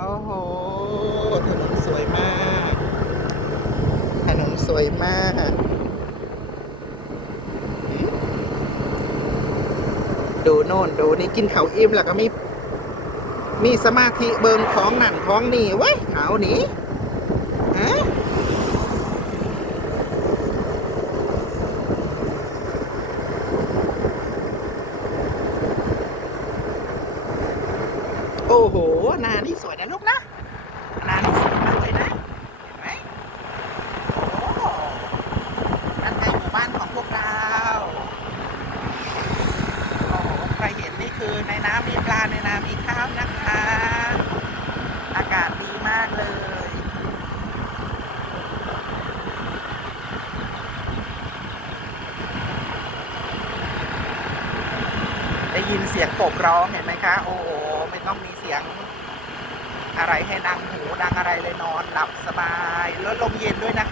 โอ้โห ถนนสวยมาก ถนนสวยมาก ดูโน่นดูนี่กินเขาวอิ่มแล้วก็มี มีสมาธิเบิงของนั่นของนี่เว้ยเอาหนีฮะ โอ้โห นานี่สวยนะลูกนะ นานี่สวยมากเลยนะ เห็นไหมโอ้โหนั่นไงหมู่บ้านของพวกเราโอ้โหใครเห็นนี่คือในน้ำมีปลาในน้ำมีข้าวนะคะ อากาศดีมากเลยได้ยินเสียงกบร้องเห็นไหมคะ โอ้โห ไม่ต้องมีเสียงอะไรให้ดังหูดังอะไรเลยนอนหลับสบาย แล้วลมเย็นด้วยนะ